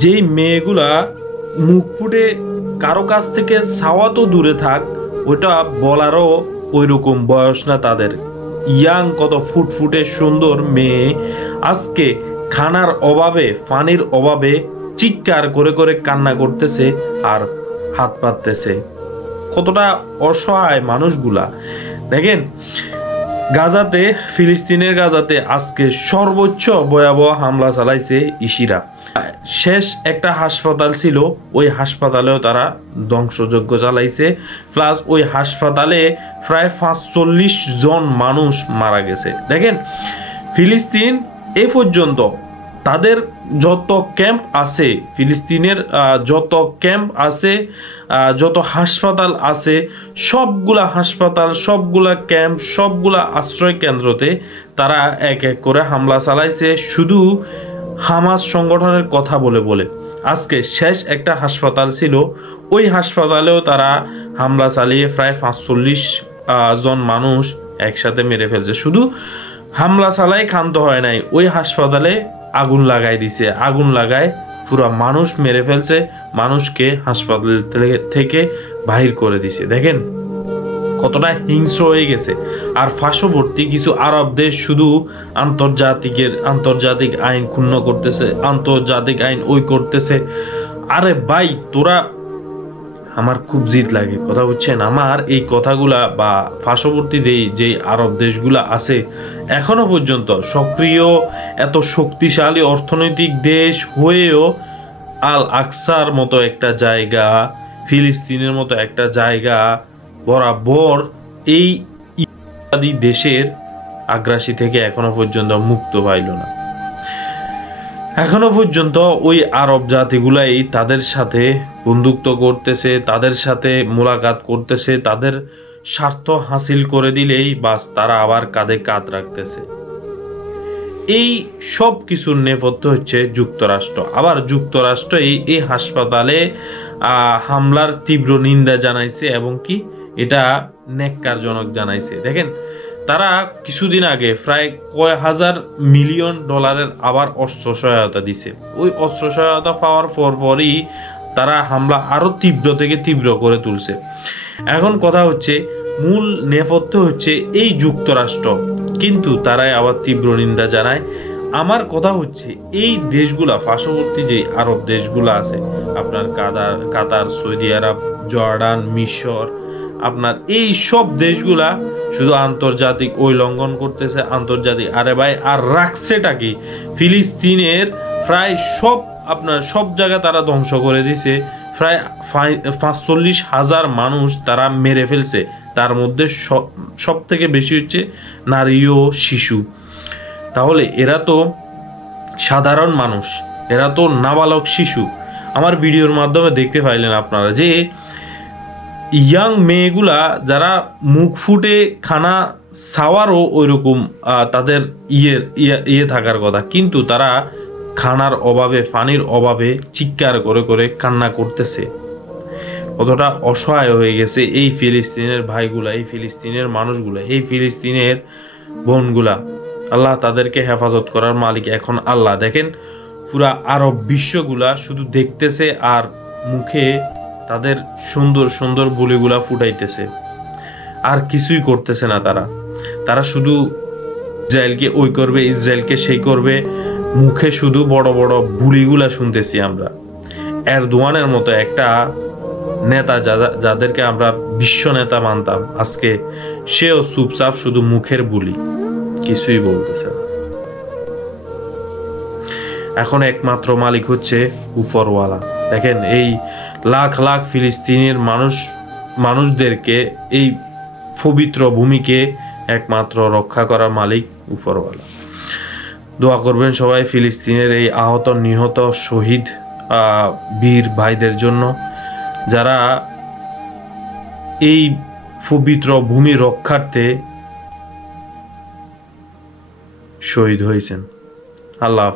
যেই মেয়েগুলা মুখ ফুটে কারো কাছ থেকে চাওয়া তো দূরে থাক, ওটা বলারও ওই রকম বয়স না তাদের। ইয়াং কত ফুটফুটে সুন্দর মেয়ে আজকে খানার অভাবে পানির অভাবে চিৎকার করে করে কান্না করতেছে আর হাত পাততেছে। কতটা অসহায় মানুষগুলা দেখেন। গাজাতে, ফিলিস্তিনের গাজাতে আজকে সর্বোচ্চ ভয়াবহ হামলা চালাইছে ইসিরা। শেষ একটা হাসপাতাল ছিল, ওই হাসপাতালেও তারা ধ্বংসযজ্ঞ চালাইছে। প্লাস ওই হাসপাতালে প্রায় 45 জন মানুষ মারা গেছে। দেখেন ফিলিস্তিন এ পর্যন্ত তাদের যত ক্যাম্প আছে, ফিলিস্তিনের যত ক্যাম্প আছে, যত হাসপাতাল আছে, সবগুলা হাসপাতাল, সবগুলা ক্যাম্প, সবগুলা আশ্রয় কেন্দ্রতে তারা এক এক করে হামলা চালাইছে, শুধু হামাস সংগঠনের কথা বলে বলে। আজকে শেষ একটা হাসপাতাল ছিল, ওই হাসপাতালেও তারা হামলা চালিয়ে প্রায় 45 জন মানুষ একসাথে মেরে ফেলছে। শুধু হামলা চালাই ক্ষান্ত হয় নাই, ওই হাসপাতালে আগুন লাগাই দিছে, আগুন লাগায় পুরো মানুষ মেরে ফেলছে, মানুষকে হাসপাতাল থেকে বাহির করে দিছে। দেখেন কতটা হিংস্র হয়ে গেছে। আর পার্শ্ববর্তী কিছু আরব দেশ শুধু আন্তর্জাতিক আইন ক্ষুণ্ণ করতেছে, আন্তর্জাতিক আইন ওই করতেছে। আরে ভাই তোরা, আমার খুব জিদ লাগে কথা বুঝছেন। আমার এই কথাগুলা বা পার্শ্ববর্তী যে আরব দেশগুলা আছে এখনো পর্যন্ত সক্রিয়, এত শক্তিশালী অর্থনৈতিক দেশ হয়েও আল আকসার মতো একটা জায়গা, ফিলিস্তিনের মতো একটা জায়গা বরাবর এই ইত্যাদি দেশের আগ্রাসী থেকে এখনো পর্যন্ত মুক্ত পাইল না। এখনো পর্যন্ত ওই আরব জাতিগুলাই তাদের সাথে বন্ধুত্ব করতেছে, তাদের সাথে মোলাকাত করতেছে, তাদের স্বার্থ হাসিল করে দিলেই বাস তারা আবার কাঁধে কাঁধ রাখতেছে। এই সব কিছুর নেপথ্য হচ্ছে যুক্তরাষ্ট্র। আবার যুক্তরাষ্ট্র এই হাসপাতালে হামলার তীব্র নিন্দা জানাইছে এবং কি এটা ন্যাক্কারজনক জানাইছে। দেখেন তারা কিছুদিন আগে প্রায় কয় হাজার মিলিয়ন ডলারের আবার অস্ত্র সহায়তা দিছে। ওই অস্ত্র সহায়তা পাওয়ার পরই তারা হামলা আরো তীব্র থেকে তীব্র করে তুলছে। এখন কথা হচ্ছে মূল নেপথ্য হচ্ছে এই যুক্তরাষ্ট্র, কিন্তু তারাই আবার তীব্র নিন্দা জানায়। আমার কথা হচ্ছে এই দেশগুলা, পার্শ্ববর্তী যে আরব দেশগুলা আছে, আপনার কাতার, সৌদি আরব, জর্ডান, মিশর, আপনার এই সব দেশগুলা শুধু আন্তর্জাতিক ওই লঙ্ঘন করতেছে, আন্তর্জাতিক। আরে ভাই আর রাখছেটা কি? ফিলিস্তিনের প্রায় সব জায়গা তারা ধ্বংস করে দিছে, প্রায় 45,000 মানুষ তারা মেরে ফেলছে। তার মধ্যে সব থেকে বেশি হচ্ছে নারী ও শিশু। তাহলে এরা তো সাধারণ মানুষ, এরা তো নাবালক শিশু। আমার ভিডিওর মাধ্যমে দেখতে পাইলেন আপনারা যে ইয়াং মেয়েগুলা যারা মুখ ফুটে খানা চাওয়ারও ওইরকম তাদের ইয়ে থাকার কথা, কিন্তু তারা খানার অভাবে, পানির অভাবে চিৎকার করে করে কান্না করতেছে। কতটা অসহায় হয়ে গেছে এই ফিলিস্তিনের ভাইগুলা, এই ফিলিস্তিনের মানুষগুলা, এই ফিলিস্তিনের বোনগুলা। আল্লাহ তাদেরকে হেফাজত করার মালিক এখন আল্লাহ। দেখেন পুরা আরব বিশ্বগুলা শুধু দেখতেছে আর মুখে তাদের সুন্দর সুন্দর বুলিগুলা ফুটাইতেছে, আর কিছুই করতেছে না। তারা শুধু ইসরায়েলকে ওই করবে, ইসরায়েলকে সেই করবে, মুখে শুধু বড় বড় বুলিগুলা শুনতেছি আমরা। এরদোয়ানের মতো একটা নেতা, যাদেরকে আমরা বিশ্ব নেতা মানতাম, আজকে সেও চুপচাপ শুধু মুখের বুলি, কিছুই বলতেছে না। এখন একমাত্র মালিক হচ্ছে উপরওয়ালা। দেখেন এই লাখ লাখ ফিলিস্তিনের মানুষদেরকে, এই পবিত্র ভূমিকে একমাত্র রক্ষা করার মালিক উপরওয়ালা। দোয়া করবেন সবাই ফিলিস্তিনের এই আহত, নিহত, শহীদ বীর ভাইদের জন্য, যারা এই পবিত্র ভূমি রক্ষার্থে শহীদ হয়েছেন। আল্লাহ।